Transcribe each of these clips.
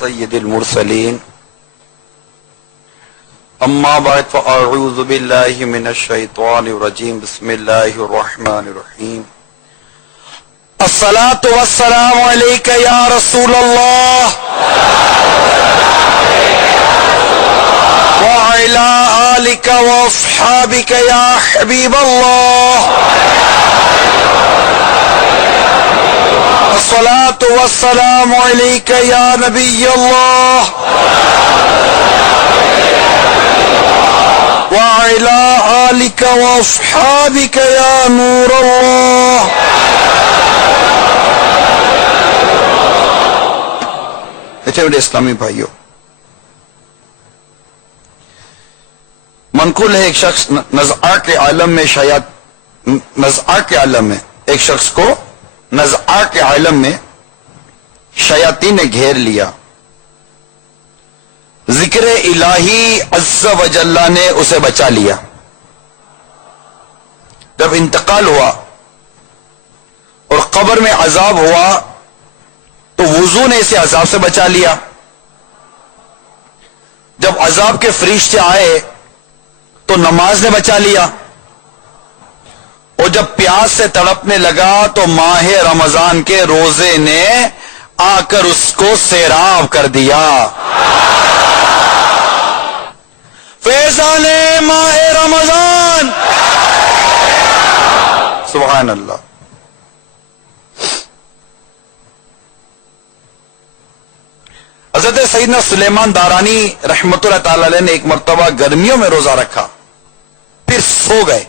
سید المرسلین اما بعد فاعوذ باللہ من الشیطان الرجیم بسم اللہ الرحمن الرحیم الصلاة والسلام علیک یا رسول اللہ وعلی آلک واصحابک یا حبیب اللہ الصلاة والسلام علیک یا نبی اللہ وعلی آلک واصحابک یا نور اللہ. میرے اسلامی بھائیوں، منقول ہے ایک شخص نزعہ کے عالم میں ایک شخص کو نزعہ کے عالم میں شیاطین نے گھیر لیا. ذکر الہی عز و جل نے اسے بچا لیا. جب انتقال ہوا اور قبر میں عذاب ہوا تو وضو نے اسے عذاب سے بچا لیا. جب عذاب کے فرشتے آئے تو نماز نے بچا لیا. اور جب پیاس سے تڑپنے لگا تو ماہ رمضان کے روزے نے آ کر اس کو سیراب کر دیا. فیضان ماہ رمضان، سبحان اللہ. حضرت سیدنا سلیمان دارانی رحمت اللہ تعالی علیہ نے ایک مرتبہ گرمیوں میں روزہ رکھا، پھر سو گئے.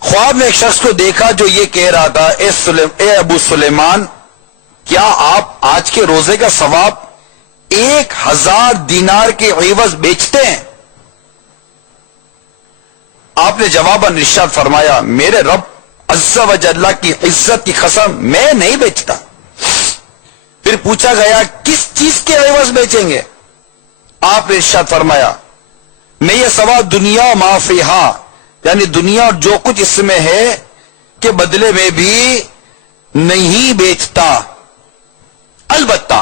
خواب میں ایک شخص کو دیکھا جو یہ کہہ رہا تھا، اے ابو سلیمان، کیا آپ آج کے روزے کا ثواب 1000 دینار کے عوض بیچتے ہیں؟ آپ نے جواباً ارشاد فرمایا، میرے رب عز و جل کی عزت کی قسم میں نہیں بیچتا. پھر پوچھا گیا کس چیز کے عوض بیچیں گے؟ آپ نے ارشاد فرمایا، میں یہ ثواب دنیا و ما فیہا، یعنی دنیا اور جو کچھ اس میں ہے کہ بدلے میں بھی نہیں بیچتا، البتہ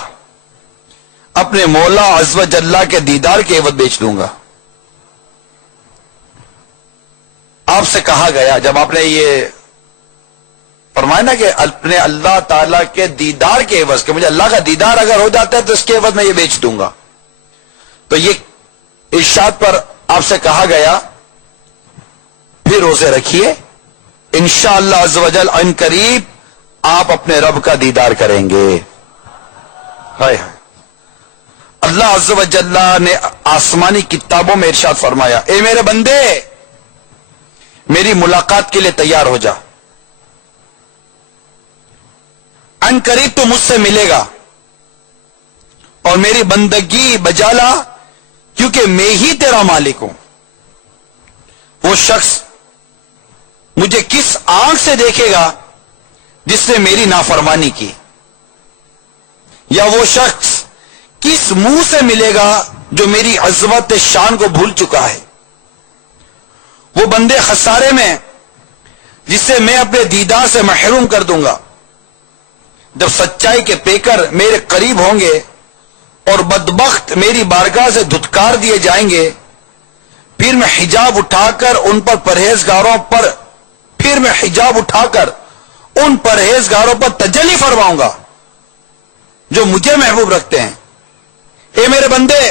اپنے مولا عز و جل کے دیدار کے عوض بیچ لوں گا. آپ سے کہا گیا، جب آپ نے یہ فرمایا نا کہ اپنے اللہ تعالی کے دیدار کے عوض، کہ مجھے اللہ کا دیدار اگر ہو جاتا ہے تو اس کے عوض میں یہ بیچ دوں گا، تو یہ ارشاد پر آپ سے کہا گیا پھر روزے رکھیے، انشاءاللہ عز و جل ان قریب آپ اپنے رب کا دیدار کریں گے. ہائے ہائے. اللہ عز و جل نے آسمانی کتابوں میں ارشاد فرمایا، اے میرے بندے، میری ملاقات کے لیے تیار ہو جا، ان قریب تو مجھ سے ملے گا اور میری بندگی بجا لا، کیونکہ میں ہی تیرا مالک ہوں. وہ شخص مجھے کس آنکھ سے دیکھے گا جس نے میری نافرمانی کی، یا وہ شخص کس منہ سے ملے گا جو میری عظمت شان کو بھول چکا ہے. وہ بندے خسارے میں جسے میں اپنے دیدار سے محروم کر دوں گا. جب سچائی کے پیکر میرے قریب ہوں گے اور بدبخت میری بارگاہ سے دھتکار دیے جائیں گے، پھر میں حجاب اٹھا کر ان پر تجلی فرماؤں گا جو مجھے محبوب رکھتے ہیں. اے میرے بندے،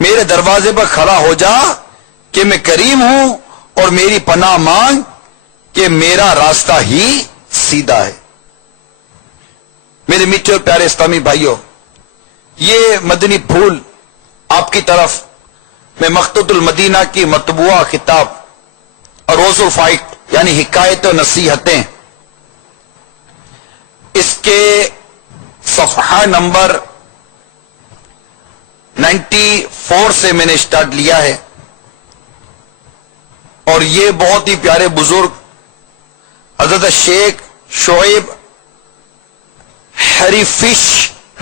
میرے دروازے پر کھڑا ہو جا کہ میں کریم ہوں، اور میری پناہ مانگ کہ میرا راستہ ہی سیدھا ہے. میرے میٹھے اور پیارے اسلامی بھائیوں، یہ مدنی پھول آپ کی طرف میں مخطوط المدینہ کی مطبوعہ کتاب اروز الفائق یعنی حکایت و نصیحتیں، اس کے صفحہ نمبر 94 سے میں نے سٹارٹ لیا ہے. اور یہ بہت ہی پیارے بزرگ حضرت شیخ شعیب حریفش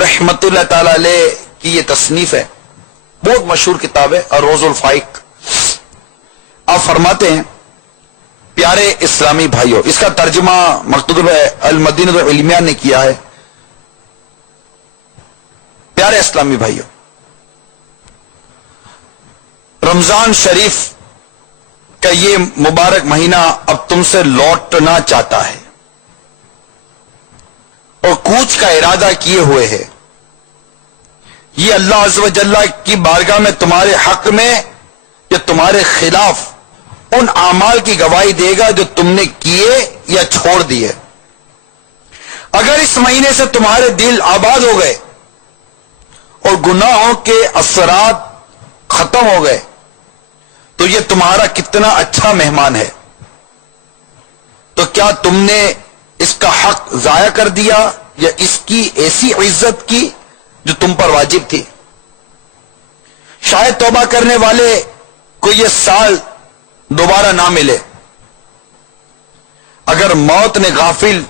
رحمت اللہ تعالی علیہ کی یہ تصنیف ہے، بہت مشہور کتاب ہے اروز الفائق. آپ فرماتے ہیں، پیارے اسلامی بھائیوں، اس کا ترجمہ مکتوب المدینہ العلمیہ نے کیا ہے. پیارے اسلامی بھائیوں، رمضان شریف کا یہ مبارک مہینہ اب تم سے لوٹنا چاہتا ہے اور کوچ کا ارادہ کیے ہوئے ہے۔ یہ اللہ عز و جل کی بارگاہ میں تمہارے حق میں یا تمہارے خلاف ان اعمال کی گواہی دے گا جو تم نے کیے یا چھوڑ دیے۔ اگر اس مہینے سے تمہارے دل آباد ہو گئے اور گناہوں کے اثرات ختم ہو گئے تو یہ تمہارا کتنا اچھا مہمان ہے۔ تو کیا تم نے اس کا حق ضائع کر دیا یا اس کی ایسی عزت کی جو تم پر واجب تھی؟ شاید توبہ کرنے والے کو یہ سال دوبارہ نہ ملے۔ اگر موت نے غافل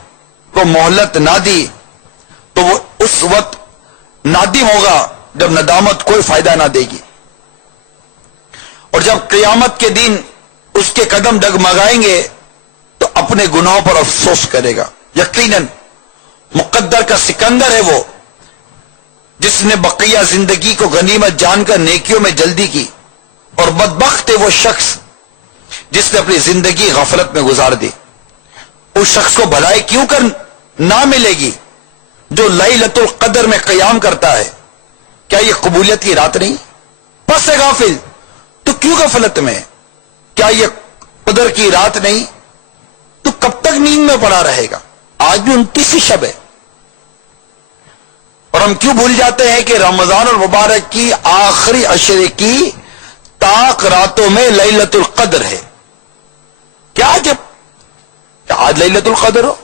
کو مہلت نہ دی تو وہ اس وقت نادم ہوگا جب ندامت کوئی فائدہ نہ دے گی، اور جب قیامت کے دن اس کے قدم ڈگمگائیں گے تو اپنے گناہوں پر افسوس کرے گا۔ یقیناً مقدر کا سکندر ہے وہ جس نے بقیہ زندگی کو غنیمت جان کر نیکیوں میں جلدی کی، اور بدبخت ہے وہ شخص جس نے اپنی زندگی غفلت میں گزار دی۔ اس شخص کو بھلائی کیوں کر نہ ملے گی جو لیلۃ القدر میں قیام کرتا ہے؟ کیا یہ قبولیت کی رات نہیں؟ پس ہے غافل تو کیوں غفلت میں؟ کیا یہ قدر کی رات نہیں؟ تو کب تک نیند میں پڑا رہے گا؟ آج بھی 29 شب ہے، اور ہم کیوں بھول جاتے ہیں کہ رمضان المبارک کی آخری عشرے کی طاق راتوں میں لیلۃ القدر ہے۔ کیا آج لیلۃ القدر ہو؟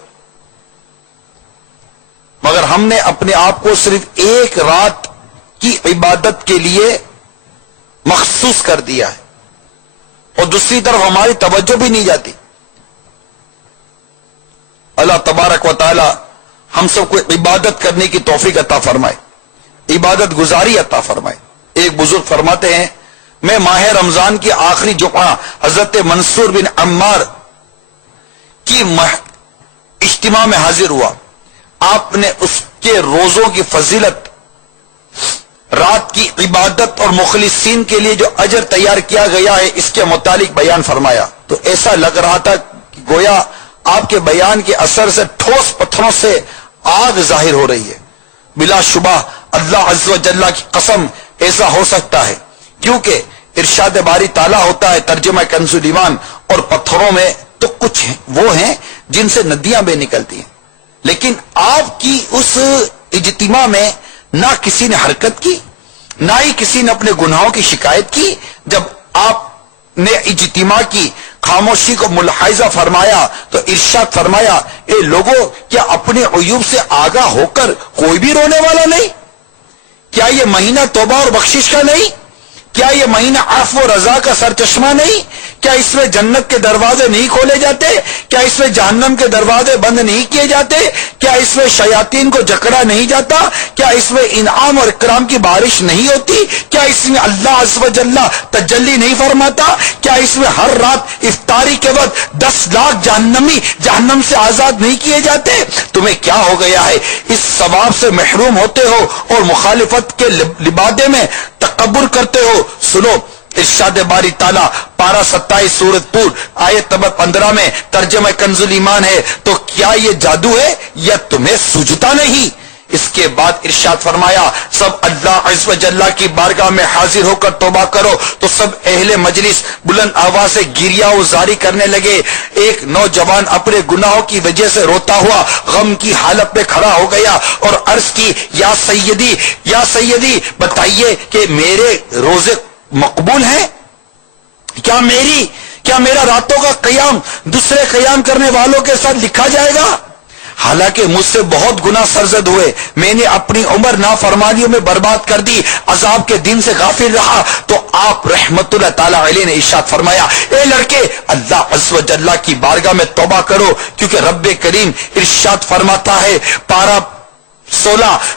مگر ہم نے اپنے آپ کو صرف ایک رات کی عبادت کے لیے مخصوص کر دیا ہے، اور دوسری طرف ہماری توجہ بھی نہیں جاتی۔ اللہ تبارک و تعالی ہم سب کو عبادت کرنے کی توفیق عطا فرمائے، عبادت گزاری عطا فرمائے۔ ایک بزرگ فرماتے ہیں، میں ماہ رمضان کی آخری جمعہ حضرت منصور بن عمار کی اجتماع میں حاضر ہوا۔ آپ نے اس کے روزوں کی فضیلت، رات کی عبادت اور مخلصین کے لیے جو اجر تیار کیا گیا ہے اس کے متعلق بیان فرمایا، تو ایسا لگ رہا تھا کہ گویا آپ کے بیان کے اثر سے ٹھوس پتھروں سے آگ ظاہر ہو رہی ہے۔ بلا شبہ اللہ عز و جل کی قسم ایسا ہو سکتا ہے، کیونکہ ارشاد باری تعالیٰ ہوتا ہے ترجمہ کنز الایمان، اور پتھروں میں تو کچھ وہ ہیں جن سے ندیاں بے نکلتی ہیں، لیکن آپ کی اس اجتماع میں نہ کسی نے حرکت کی، نہ ہی کسی نے اپنے گناہوں کی شکایت کی۔ جب آپ نے اجتماع کی خاموشی کو ملاحظہ فرمایا تو ارشاد فرمایا، اے لوگوں، کیا اپنے عیوب سے آگاہ ہو کر کوئی بھی رونے والا نہیں؟ کیا یہ مہینہ توبہ اور بخشش کا نہیں؟ کیا یہ مہینہ عفو و رضا کا سرچشمہ نہیں؟ کیا اس میں جنت کے دروازے نہیں کھولے جاتے؟ کیا اس میں جہنم کے دروازے بند نہیں کیے جاتے؟ کیا اس میں شیاطین کو جکڑا نہیں جاتا؟ کیا اس میں انعام اور اکرام کی بارش نہیں ہوتی؟ کیا اس میں اللہ عز و جل تجلی نہیں فرماتا؟ کیا اس میں ہر رات افطاری کے وقت 10 لاکھ جہنمی جہنم سے آزاد نہیں کیے جاتے؟ تمہیں کیا ہو گیا ہے؟ اس ثواب سے محروم ہوتے ہو اور مخالفت کے لبادے میں تکبر کرتے ہو۔ سنو ارشاد باری تعالیٰ پارہ 27 سورۃ طور آیت نمبر 15 میں ترجمہ کنز الایمان ہے، تو کیا یہ جادو ہے یا تمہیں سوجتا نہیں؟ اس کے بعد ارشاد فرمایا، سب اللہ عز و جل کی بارگاہ میں حاضر ہو کر توبہ کرو۔ تو سب اہل مجلس بلند آواز سے گریہ و زاری کرنے لگے۔ ایک نوجوان اپنے گناہوں کی وجہ سے روتا ہوا غم کی حالت میں کھڑا ہو گیا اور عرض کی، یا سیدی، یا سیدی، بتائیے کہ میرے روزے مقبول ہیں؟ کیا میرا راتوں کا قیام دوسرے قیام کرنے والوں کے ساتھ لکھا جائے گا؟ حالانکہ مجھ سے بہت گناہ سرزد ہوئے، میں نے اپنی عمر نافرمانیوں میں برباد کر دی، عذاب کے دن سے غافل رہا۔ تو آپ رحمت اللہ تعالی علیہ نے ارشاد فرمایا، اے لڑکے، اللہ عز و جل کی بارگاہ میں توبہ کرو، کیونکہ رب کریم ارشاد فرماتا ہے پارہ 16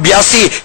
82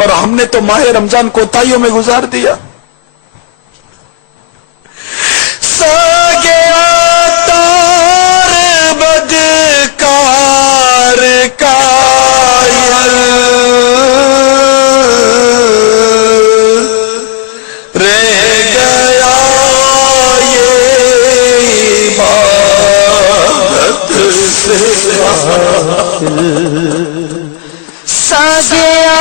اور ہم نے تو ماہ رمضان کوتاہیوں میں گزار دیا. سا گیا تار بدکار کائل، رہ گیا یہ عبادت سے غافل. سا گیا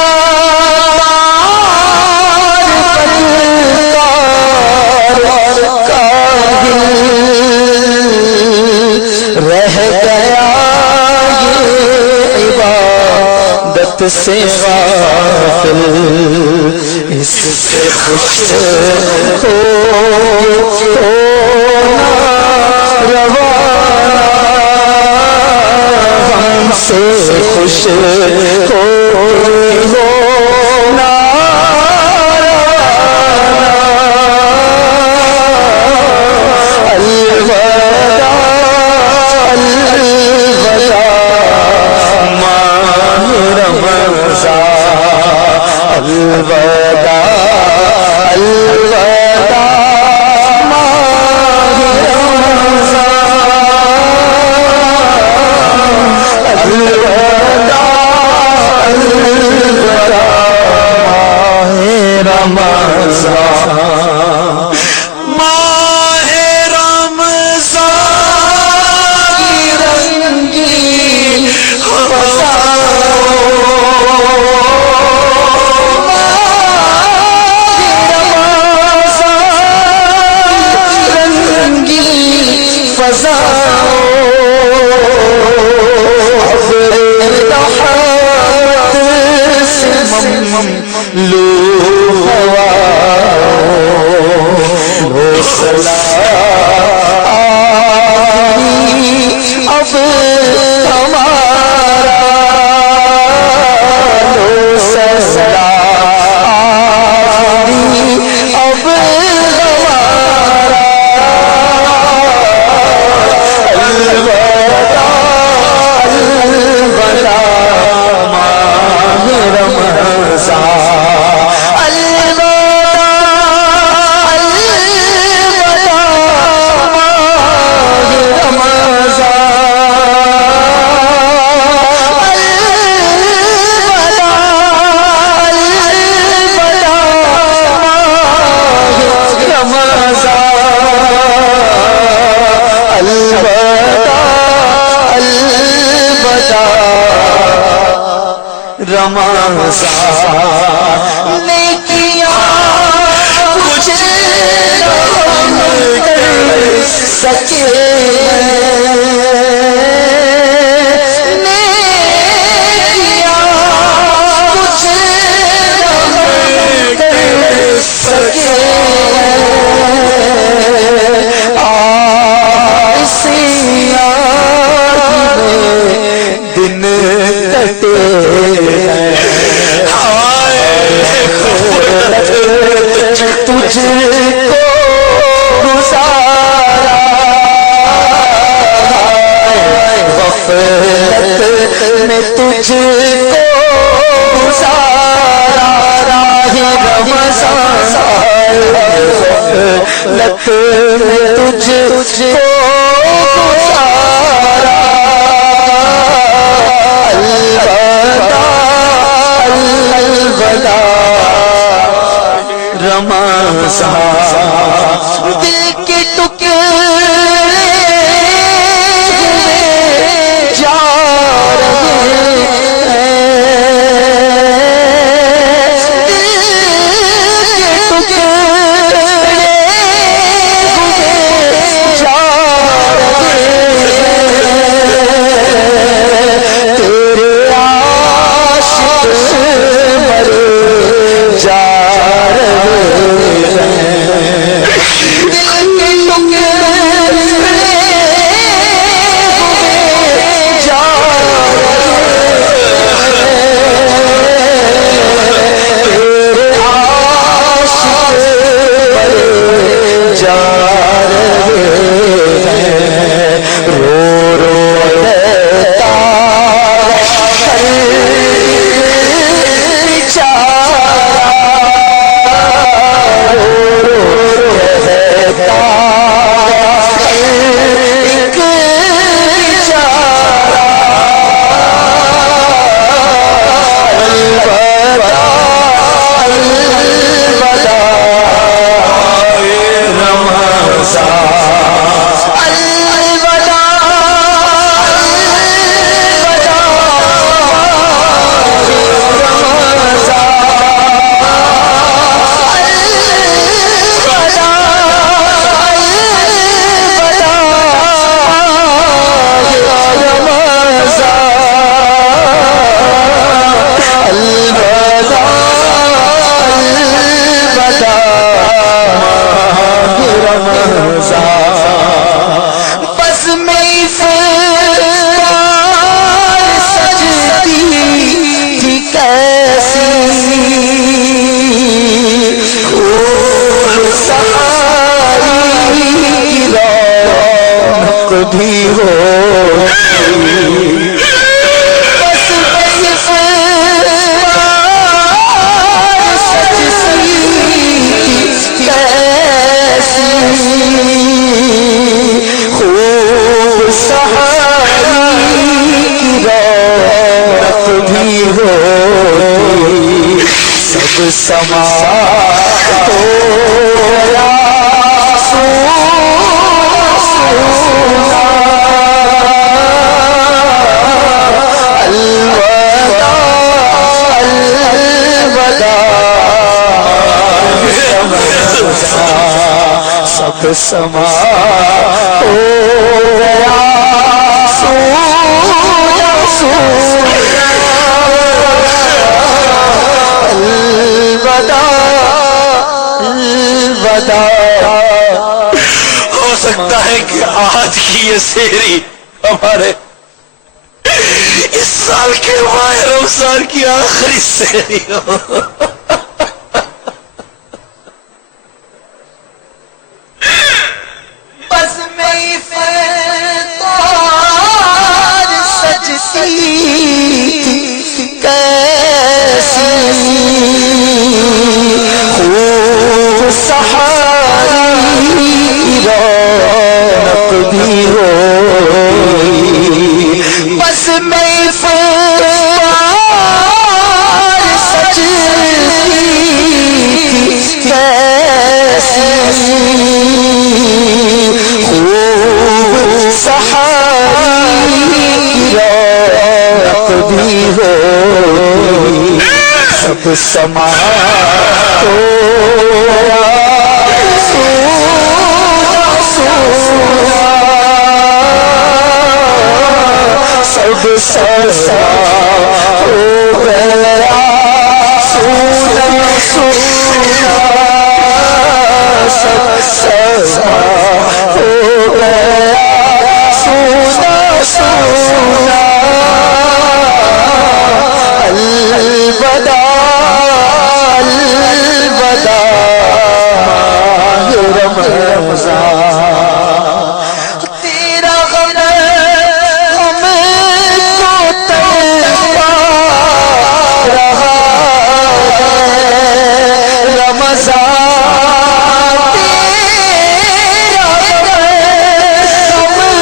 سے غافل، اس سے خوش ہونا روانہ، ہم سے خوش ہونا ہو گیا سونا الوداع الوداع سب سما ہو گیا سونا ہو سکتا ہے کہ آج کی یہ سحری ہمارے اس سال کے ماہ رمضان کی آخری سحری ہو. بس میں فردار سجتی کیسی خوب سحاری رونق بھی ہوئی. بس میں فردار سجتی کیسی خوب سحاری رونق بھی ہوئی. سب سما تو سب سما ہو گیا سونا سونا سب سما ہو گیا سونا سونا الوداع الوداع رمضان. تیرا غم ہمیں کو تڑپا رہا ہے رمضان. تیرا غم ہمیں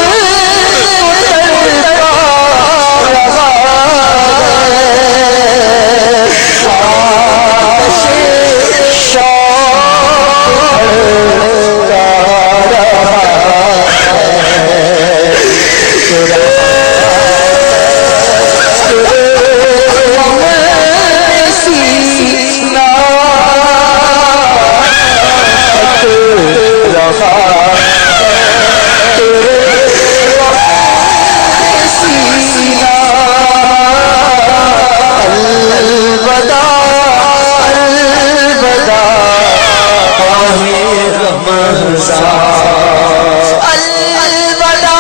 کو تڑپا رہا ہے. آتش شوق بھڑکا رہا ہے. سینہ رہا سینہ الوداع الوداع ماہ رمضان الوداع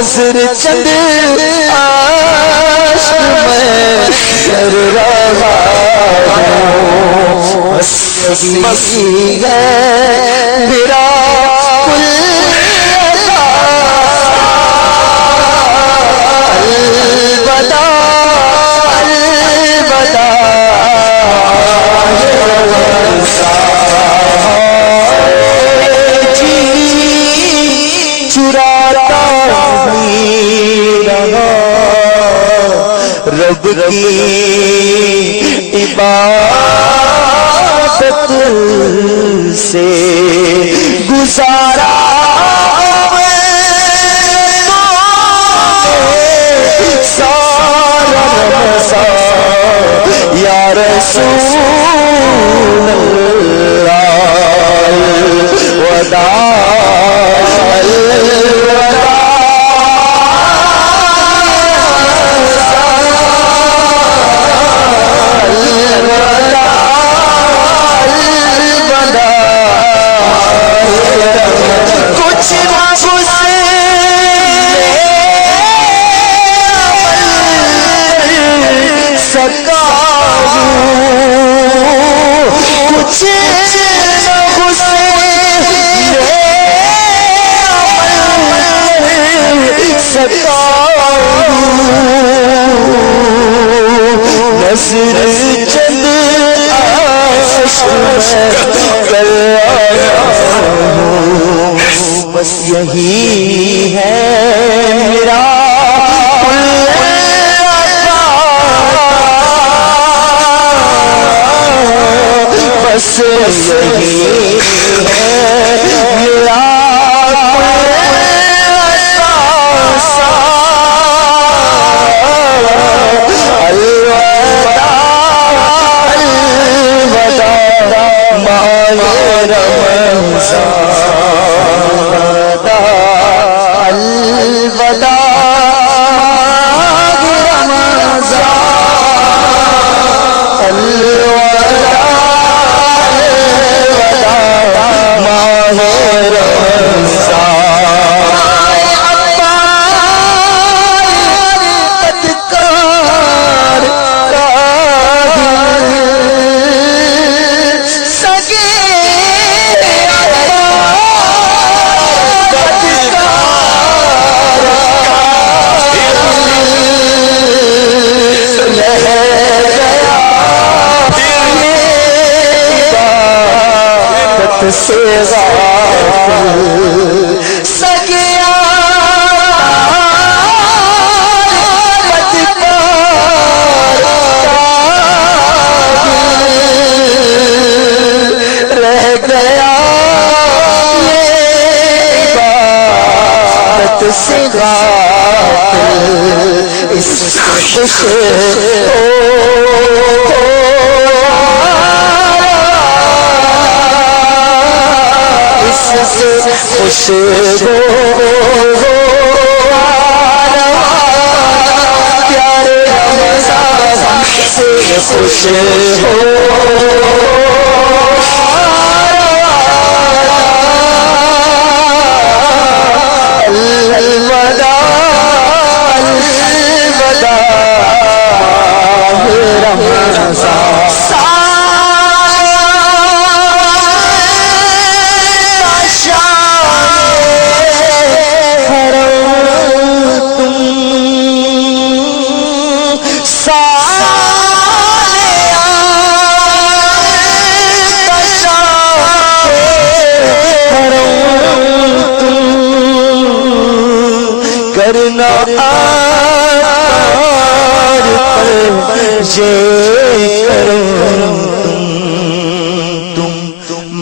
نظر چند عاشق میں کر رہا ہوں، بسی ہے میرا کل الوداع الوداع بس یہی ہے میرا بس یہی ہے میرا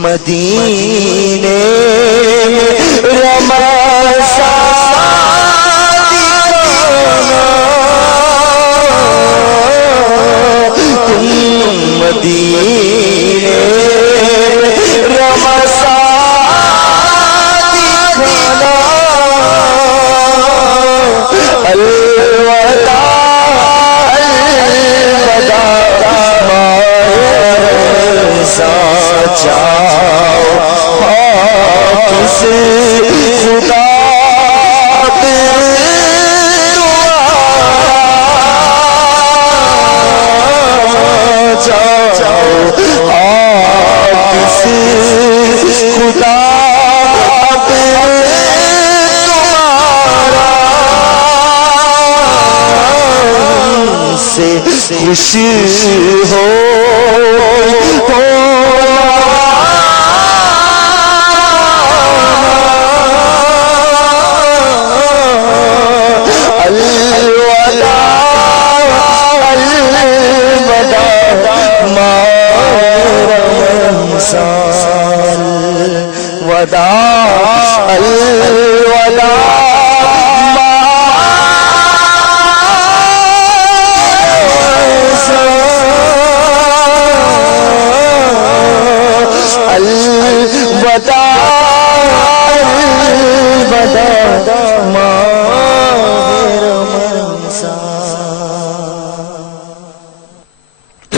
مدینے خوش ہو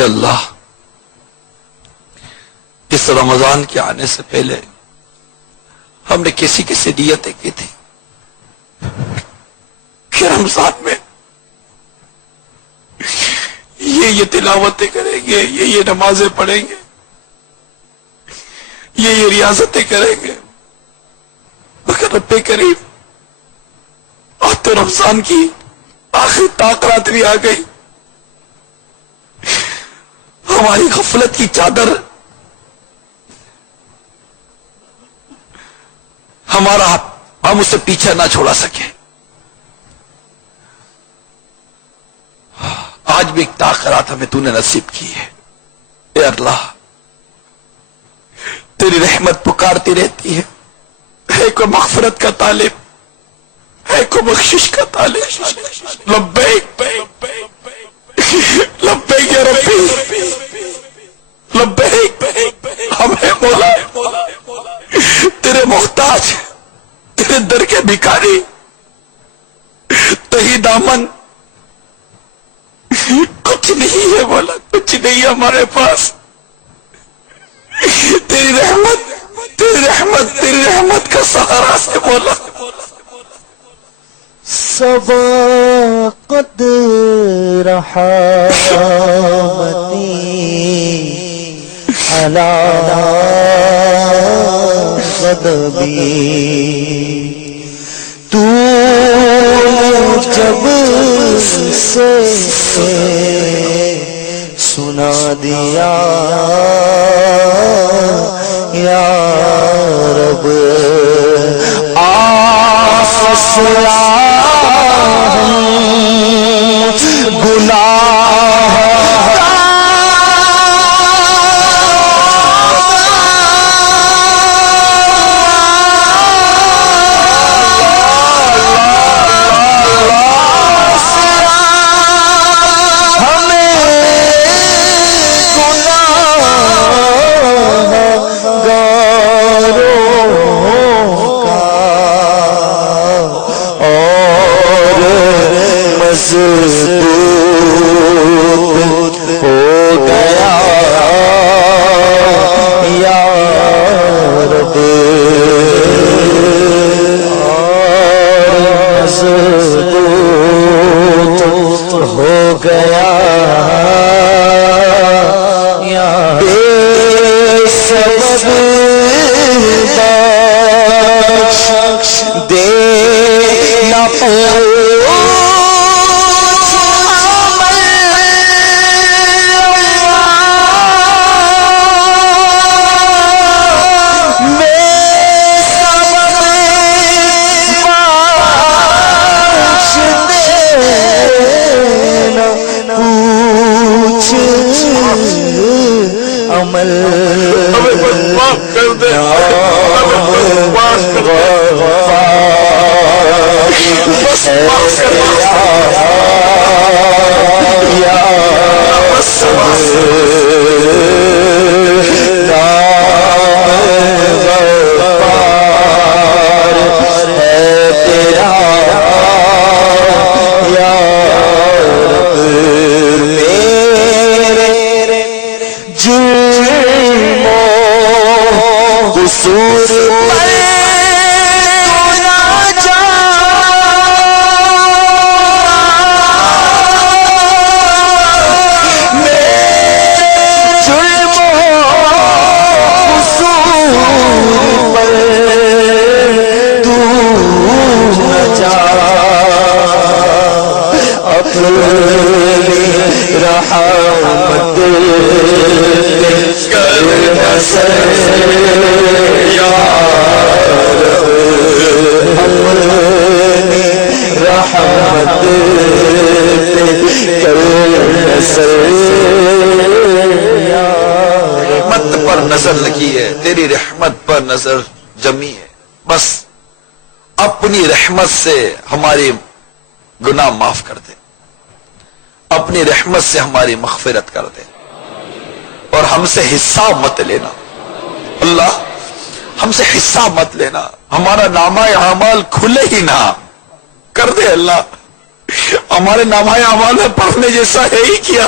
اللہ اس رمضان کے آنے سے پہلے ہم نے کسی کسی نیتیں کی تھی کہ رمضان میں یہ تلاوتیں کریں گے، یہ نمازیں پڑھیں گے، یہ ریاضتیں کریں گے، مگر رب کریم آج تو رمضان کی آخری طاقت بھی آ گئی، ہماری غفلت کی چادر ہمارا ہم اسے پیچھے نہ چھوڑا سکے. آج بھی ایک تاخیرات ہمیں تو نے نصیب کی ہے. اے اللہ تیری رحمت پکارتی رہتی ہے. ہے کوئی مغفرت کا طالب, ہے کوئی بخشش کا طالب. لبیک لبیک یا ربی لبیک. ہم ہیں مولا تیرے محتاج, تیرے در کے بھکاری. تہی دامن کچھ نہیں ہے مولا, کچھ نہیں ہمارے پاس. تیری رحمت تیری رحمت تیری رحمت کا سہارا ہے مولا. سبقت رحمتی علی غضبی. تو جب سے سنا دیا یا رب آسیا گناہ تیری رحمت پر نظر جمی ہے. بس اپنی رحمت سے ہماری گناہ معاف کر دے, اپنی رحمت سے ہماری مغفرت کر دے, اور ہم سے حساب مت لینا. اللہ ہم سے حساب مت لینا, ہمارا نامہ اعمال کھلے ہی نہ کر دے. اللہ ہمارے نامہ اعمال میں پڑھنے جیسا ہے ہی کیا,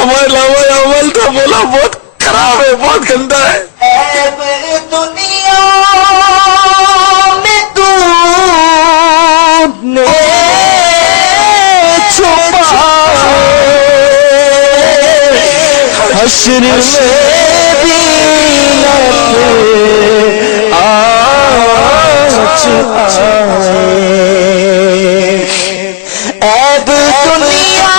ہمارے نامہ اعمال تھا بولا بہت خراب ہے, بہت گندا ہے. دنیا میں تو نے چھپا حشر میں بھی آج آئے. عیب دنیا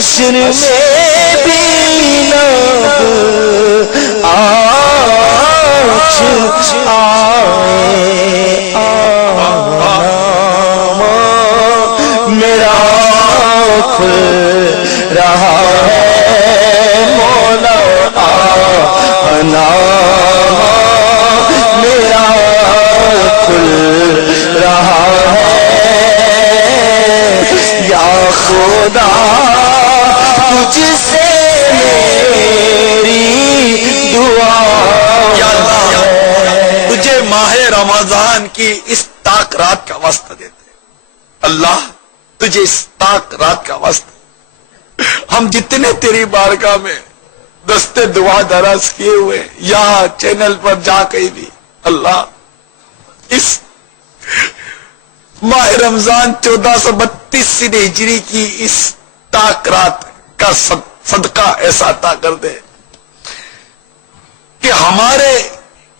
حشر میں بھی نب آج آئے آنا میرا کھل رہا ہے مولا آنا میرا کھل رہا ہے یا خدا تجھ سے میری دعا یا اللہ تجھے ماہ رمضان کی اس تاک رات کا واسطہ دیتے ہیں۔ اللہ تجھے اس تاک رات کا واسطہ، ہم جتنے تیری بارگاہ میں دستے دعا دراز کیے ہوئے یہاں چینل پر جا کہیں بھی، اللہ اس ماہ رمضان 1432 ہجری کی اس تاک رات کا صدقہ ایسا عطا کر دے کہ ہمارے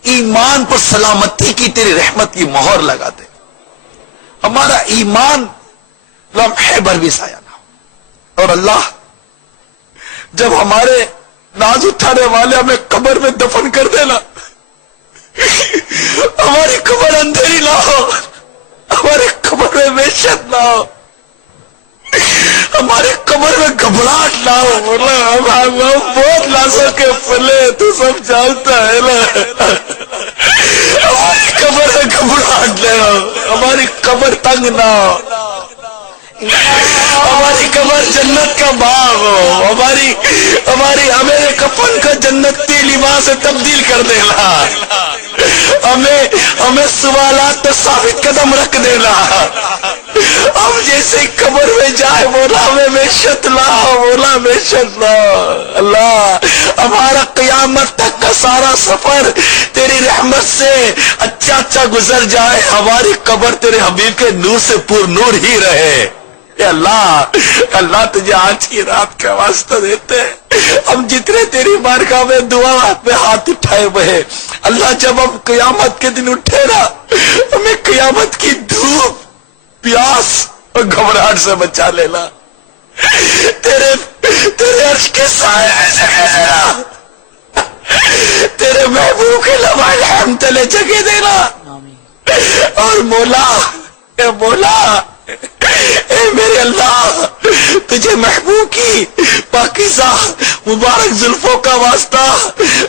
ایمان پر سلامتی کی تیری رحمت کی مہر لگا دے، ہمارا ایمان لمحے بھر بھی ضائع نہ ہو۔ اور اللہ جب ہمارے ناز اٹھانے والے ہمیں قبر میں دفن کر دینا، ہماری قبر اندھیری نہ ہو، ہمارے قبر میں وحشت نہ ہو، ہمارے قبر میں گھبراہٹ نہ ہو، ہم بہت لازوں کے پلے تو سب جانتا ہے نا، ہماری قبر میں گھبراہٹ نہ ہو، ہماری قبر تنگ نہ ہو، ہماری قبر جنت کا باغ ہو، ہمارے کفن کا جنتی لباس سے تبدیل کر دینا، ہمیں سوالات پر ثابت قدم رکھ دینا، ہم جیسے قبر میں جائے مولا ہمیں وحشت نہ ہو، مولا وحشت نہ ہو۔ اللہ ہمارا قیامت تک کا سارا سفر تیری رحمت سے اچھا گزر جائے، ہماری قبر تیرے حبیب کے نور سے پر نور ہی رہے۔ اے اللہ تجھے آج کی رات کا واسطہ دیتے ہیں، ہم جتنے تیری بارگاہ میں دعا پہ ہاتھ اٹھائے ہوئے، اللہ جب ہم قیامت کے دن اٹھے نا، ہمیں قیامت کی دھوپ پیاس اور گھبراہٹ سے بچا لینا، تیرے عرش کے سائے سے تیرے محبوب کے لمحہ رحم تلے جگہ دینا، اور مولا اے میرے اللہ تجھے محبوب کی پاکیزہ مبارک زلفوں کا واسطہ،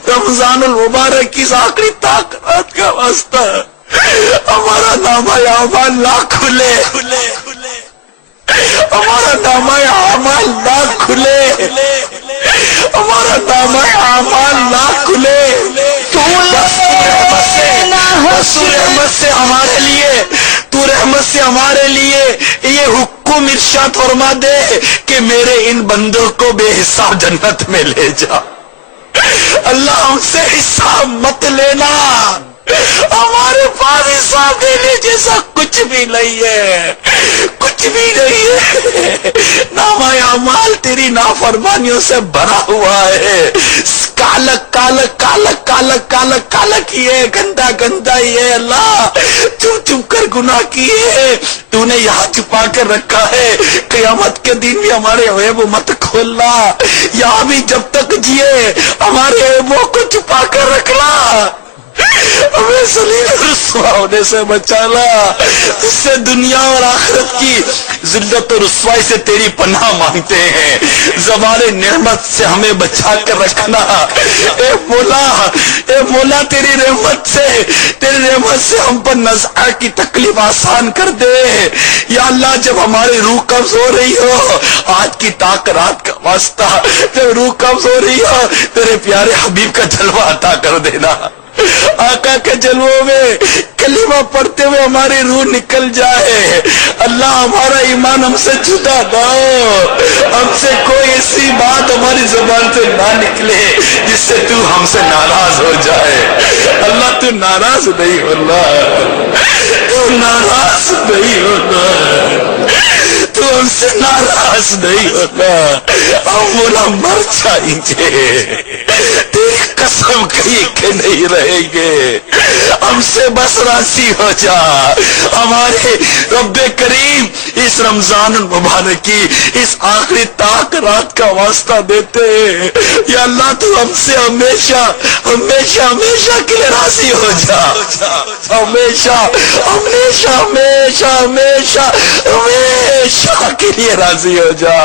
رمضان المبارک کی آخری تاک رات کا واسطہ، ہمارا نامہ اعمال نہ کھلے، ہمارا نامہ اعمال نہ کھلے، ہمارا نامہ اعمال نہ کھلے، تو رحمت سے ہمارے لیے، تو رحمت سے ہمارے لیے یہ حکم ارشاد فرما دے کہ میرے ان بندوں کو بے حساب جنت میں لے جا۔ اللہ ہم سے حساب مت لینا، ہمارے پاس حساب دینے جیسا کچھ بھی نہیں ہے، کچھ بھی نہیں ہے، نامہ اعمال تیری نافرمانیوں سے بھرا ہوا ہے، کالک ہی ہے، گندا ہی ہے۔ اللہ چپ کر گناہ کیے تو نے یہاں چھپا کر رکھا ہے، قیامت کے دن بھی ہمارے عیب مت کھولنا، یہاں بھی جب تک جیے ہمارے عیبوں کو چھپا کر رکھنا، ہمیں ذلیل رسوا ہونے سے بچانا، اس سے دنیا اور آخرت کی ذلت و رسوائی سے تیری پناہ مانگتے ہیں، زوال نعمت سے ہمیں بچا کر رکھنا۔ اے مولا تیری رحمت سے ہم پر نزع کی تکلیف آسان کر دے یا اللہ۔ جب ہماری روح قبض ہو رہی ہو، آج کی تاک رات کا واسطہ، جب روح قبض ہو رہی ہو تیرے پیارے حبیب کا جلوہ عطا کر دینا، آقا کے جلووں میں کلمہ پڑھتے ہوئے ہماری روح نکل جائے۔ اللہ ہمارا ایمان ہم سے جدا نہ ہو، ہم سے کوئی ایسی بات ہماری زبان سے نہ نکلے جس سے تو ہم سے ناراض ہو جائے۔ اللہ تو ناراض نہیں ہونا، تو ناراض نہیں ہونا، تو ہم سے ناراض نہیں ہونا، ہم مولا مر جائیں گے، تیری قسم کہیں کہ نہیں رہیں گے، ہم سے بس راضی ہو جا۔ ہمارے رب کریم اس رمضان المبارک کی اس آخری طاق رات کا واسطہ دیتے ہیں، یا اللہ تو ہم سے ہمیشہ ہمیشہ ہمیشہ کے لیے راضی ہو جا، ہمیشہ ہمیشہ ہمیشہ ہمیشہ ہمیشہ کے لیے راضی ہو جا،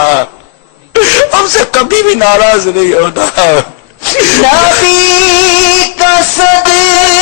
ہم سے کبھی بھی ناراض نہیں ہونا۔ نبی کا صدقہ